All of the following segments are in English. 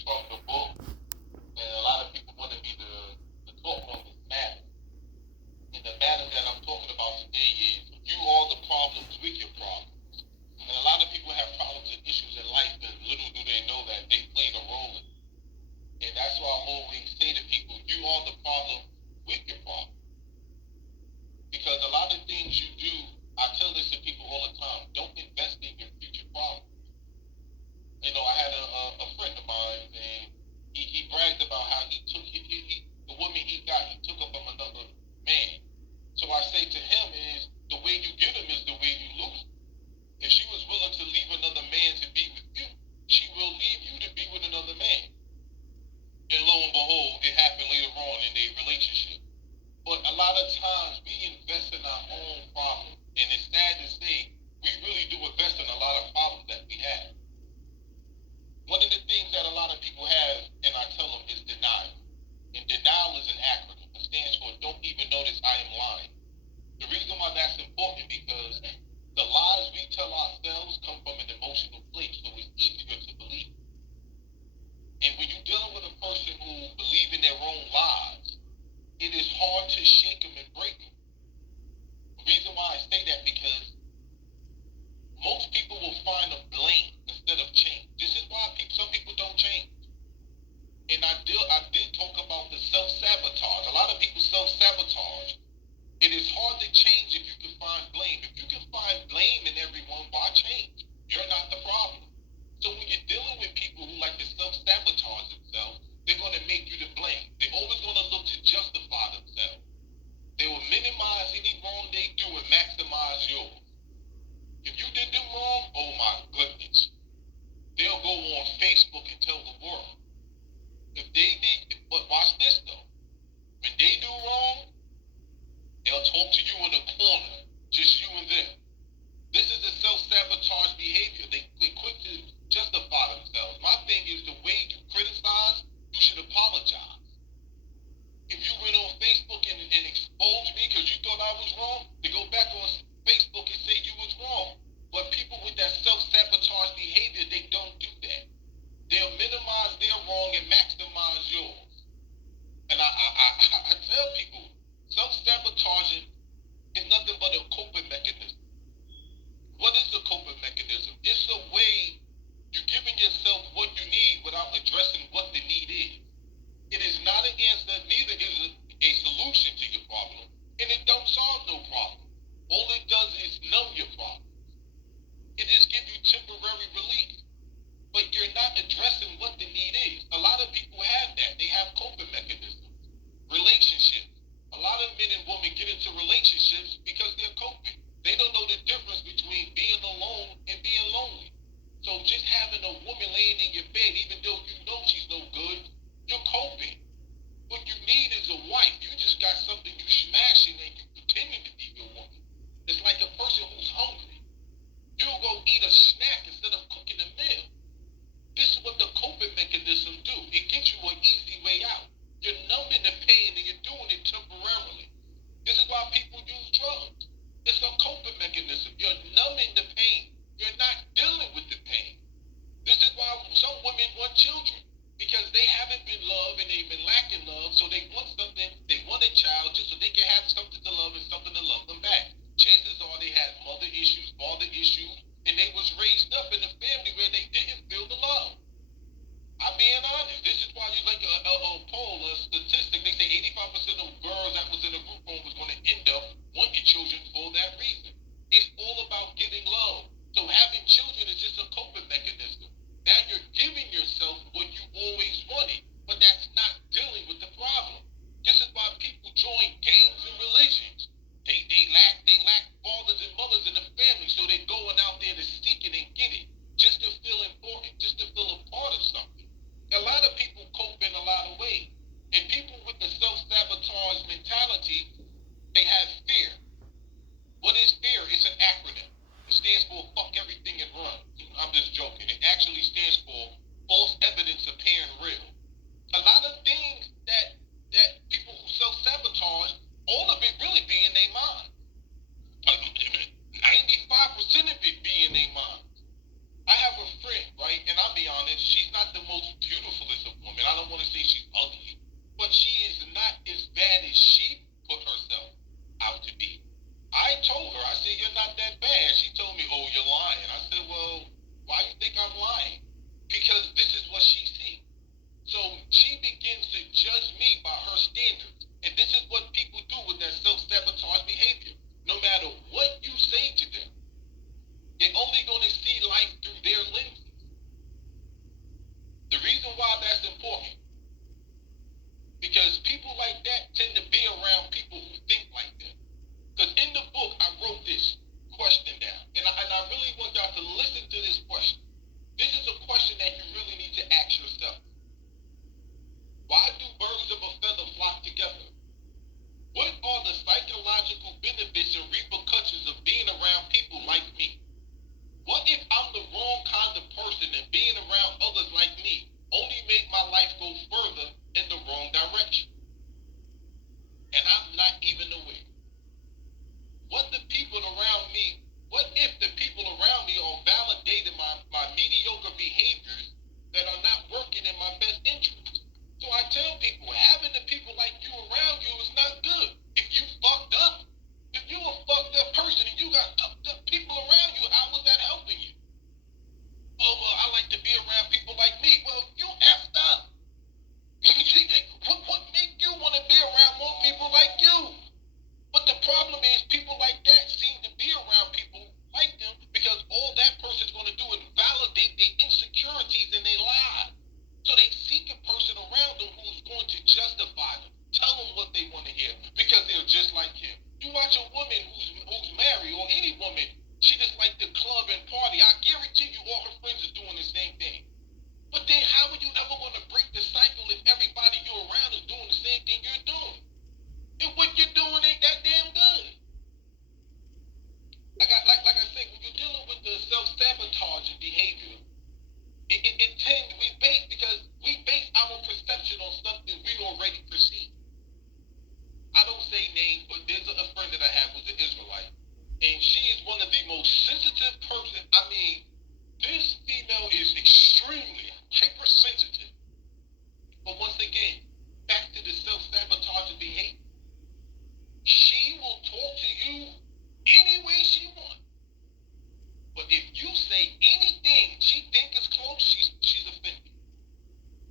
from the book, and a lot of people wanted me to talk on this matter. And the matter that I'm talking about today is you are the problems with your problems. And a lot of people have problems and issues in life, and little do they know that they played a role in it. And that's why I always say to people, you are the problem with your problem. Because a lot of things you do, I tell this to people all the time, don't invest in your future problems. You know, I had a friend of mine, and he bragged about how he took the woman he got, he took her from another man. So I say to him is, the way you get him is the way you lose him. If she was willing to leave another man to be with you, she will leave you to be with another man. And lo and behold, it happened later on in their relationship. But a lot of times we invest in our own problems. And it's sad to say, we really do invest in a lot of problems that we have. One of the things that a lot of people have, and I tell them, is denial. And denial is an acronym. It stands for don't even notice I am lying. The reason why that's important because the lies we tell ourselves come from an emotional place, so it's easier to believe. And when you're dealing with a person who believes in their own lies, it is hard to shake them and break them. The reason why I say that because most people will find a blame instead of change. This is why some people don't change. And I did talk about the self-sabotage. A lot of people self-sabotage. It is hard to change if you can find blame. If you can find blame in everyone, why change? You're not the problem. So when you're dealing with people who like to self-sabotage themselves, they're going to make you to blame. They're always going to look to justify themselves. They will minimize any wrong they do and maximize yours. If you did them wrong, oh my goodness. They'll go on Facebook and tell the world. If they did, but watch this though. When they do wrong, they'll talk to you in a corner, just you and them. This is a self-sabotage behavior. They quick to justify themselves. My thing is the way you criticize, you should apologize. If you went on Facebook and exposed me because you thought I was wrong, to go back on Facebook and say you was wrong. But people with that self-sabotage behavior, they don't do that. They'll minimize their wrong and maximize yours. And I tell people, self-sabotaging is nothing but a coping mechanism. What is a coping mechanism? It's a way you're giving yourself what you need without addressing what the need is. It is not an answer, neither is it a solution to your problem, and it don't solve no problem. All it does is numb your problem. It just gives you temporary relief. But you're not addressing what the need is. A lot of people have that. They have coping mechanisms. Relationships. A lot of men and women get into relationships their insecurities and their lies. So they seek a person around them who's going to justify them, tell them what they want to hear, because they're just like him. You watch a woman who's married, or any woman, she just like the club and party. I guarantee you all her friends are doing the same thing. But then how are you ever going to break the cycle if everybody you're around is doing the same thing you're doing? And what you're doing ain't that damn good. Like I said, when you're dealing with the self-sabotaging behavior, it tends, we base our perception on something we already perceive. I don't say names, but there's a friend that I have who's an Israelite, and she is one of the most sensitive person. I mean, this female is extremely hypersensitive. But once again, back to the self-sabotaging behavior, she will talk to you any way she wants. But if you say anything she thinks is close, she's offended.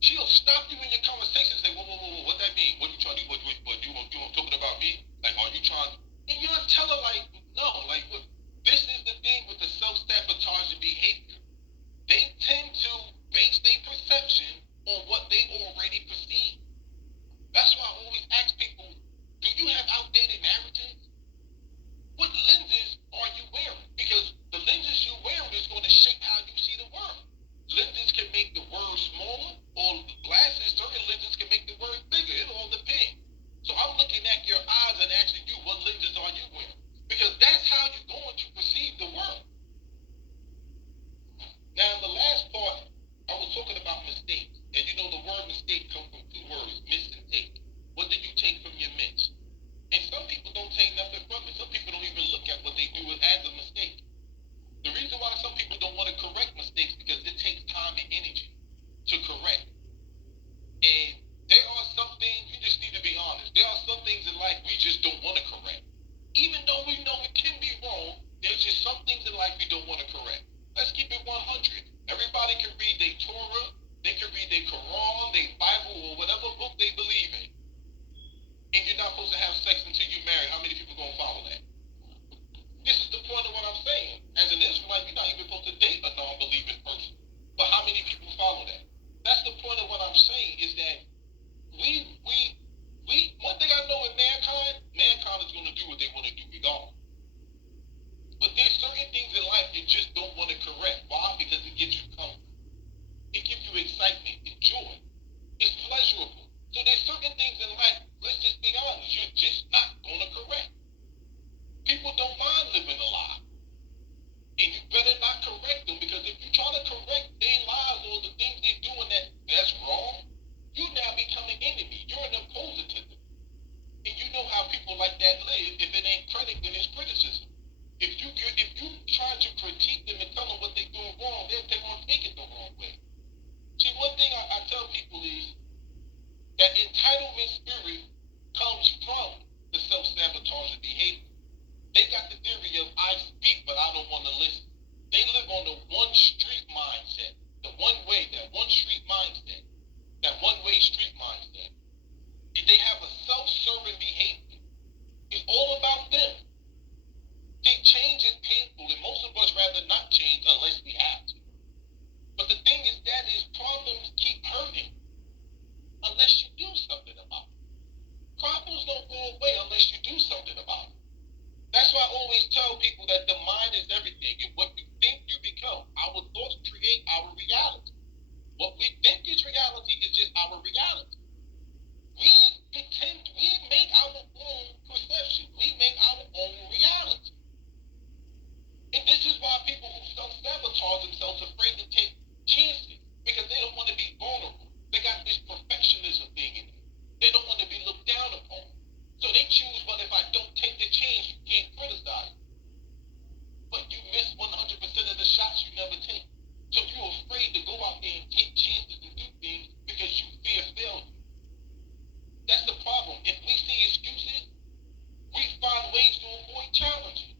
She'll stop you in your conversation and say, whoa, what that mean? What you trying to do? What you want talking about me? Like, are you trying? And you'll tell her, like, no, like, what? This is the thing with the self-sabotaging behavior. They tend to base their perception on what they already perceive. That's why I always ask people, do you have outdated narratives? What lenses are you wearing? Because the lenses you wear is going to shape how you see the world. Lenses can make the word smaller, or glasses, certain lenses can make the word bigger. It all depends. So I'm looking at your eyes and asking you, what lenses are you wearing? Because that's how you're going to perceive the world. Now, in the last part, I was talking about mistakes. And you know the word mistake comes from two words, miss and take. What do you take from your miss? And some people don't take nothing from it. Some people don't even look at what they do as a mistake. The reason why some people don't want to correct mistakes because it takes time and energy to correct. And there are some things, you just need to be honest. There are some things in life we just don't want to correct. Even though we know it can be wrong, there's just some things in life we don't want to correct. Let's keep it 100. Everybody can read their Torah, they can read their Quran, their Bible, or whatever book they believe in. And you're not supposed to have sex until you're married. How many people are going to follow that? This is the point of what I'm saying. As an Israelite, you're not even supposed to date a non-believing person. But how many people follow that? That's the point of what I'm saying, is that we one thing I know in mankind is going to do what they want to do regardless. But there's certain things in life you just don't want to correct. Why? Because it gives you comfort. It gives you excitement and joy. It's pleasurable. So there's certain things in life, let's just be honest, you're just not going to correct. People don't mind living a lie. And you better not correct them, because if you try to correct their lies or the things they're doing that's wrong, you now become an enemy. You're an opposer to them. And you know how people like that live. If it ain't credit, then it's criticism. If you try to critique them and tell them what they're doing wrong, they're going to take it the wrong way. See, one thing I tell people is that entitlement spirit comes from the self-sabotaging behavior. They got the theory of I speak, but I don't want to listen. They live on the one street mindset, the one way, that one street mindset, that one-way street mindset. If they have a self-serving behavior, it's all about them. See, change is painful, and most of us rather not change unless we have to. But the thing is problems keep hurting unless you do something about it. Problems don't go away unless you do something about it. That's why I always tell people that the mind is everything, and what you think you become. Our thoughts create our reality. What we think is reality is just our reality. We make our own perception. We make our own reality. And this is why people who self-sabotage themselves are afraid to take chances, because they don't want to be vulnerable. They got this perfectionism thing in them. They don't want to be looked down upon. So they choose, well, if I don't take the chance, you can't criticize me. But you miss 100% of the shots you never take. So you're afraid to go out there and take chances and do things because you fear failure. That's the problem. If we see excuses, we find ways to avoid challenges.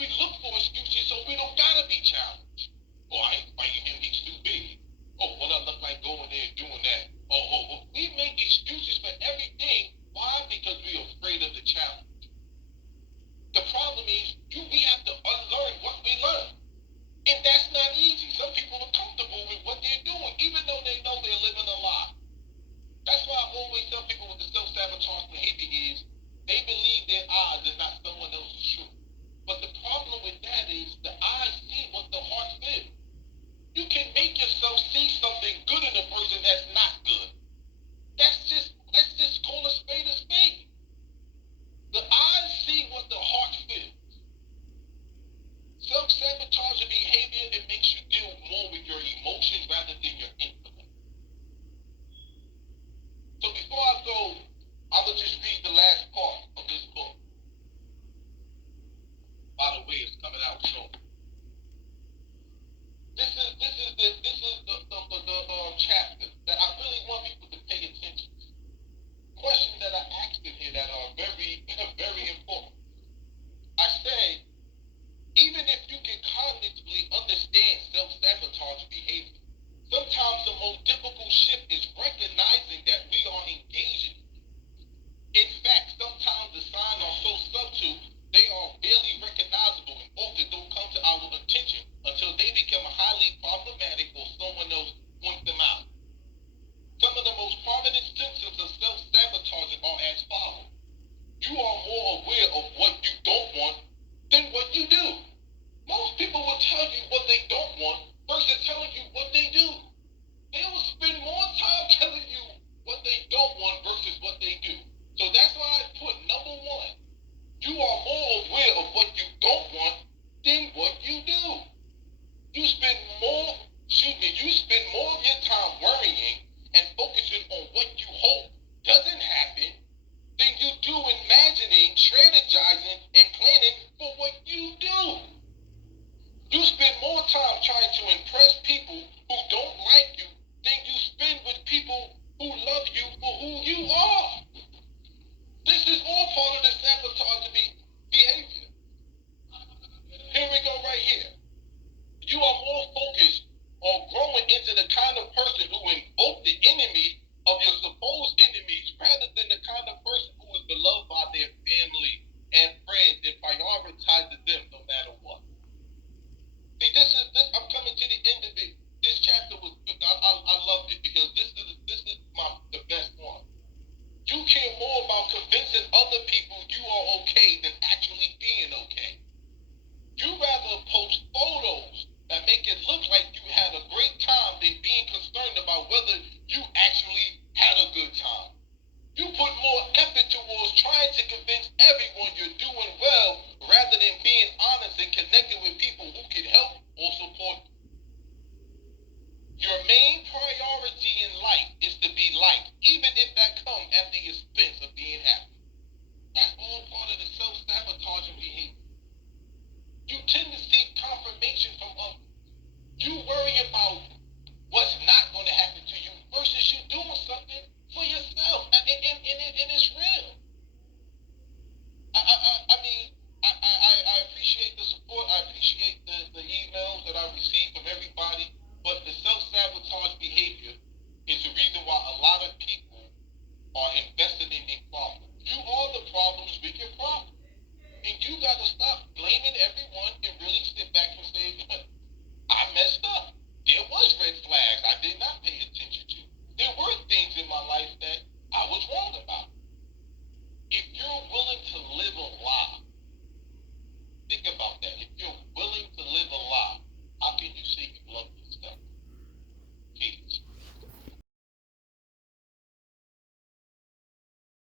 We look for excuses so we don't gotta be challenged. Oh, I ain't fighting him, he's too big. versus telling you what they do. They will spend more time telling you what they don't want versus what they do. So that's why I put number one. You are more aware of what you don't want than what you do. You spend more of your time worrying and focusing on what you hope doesn't happen than you do imagining, strategizing, and planning for what you do. You spend more time trying to impress people who don't like you than you spend with people who love you for who you are. This is all part of the sabotage behavior. Here we go right here. You are more focused on growing into the kind of person who invoke the enemy of your supposed enemies rather than the kind of person who is beloved by their family and friends and prioritizes them no matter what. See, I'm coming to the end of it. This chapter was, I loved it because this is the best one. You care more about convincing other people you are okay than actually being okay. You rather post photos that make it look like you had a great time than being concerned about whether you actually had a good time. You put more effort towards trying to convince everyone you're doing well rather than being honest and connected with people who can help or support you. Your main priority in life is to be liked, even if that comes at the expense of being happy. That's all part of the self-sabotaging behavior. You tend to seek confirmation from others. You worry about what's not going to happen to you versus you doing something for yourself. And it's real. I appreciate the support. I appreciate the emails that I receive from everybody. But the self-sabotage behavior is the reason why a lot of people are invested in problems. You are the problems with your problem. And you got to stop blaming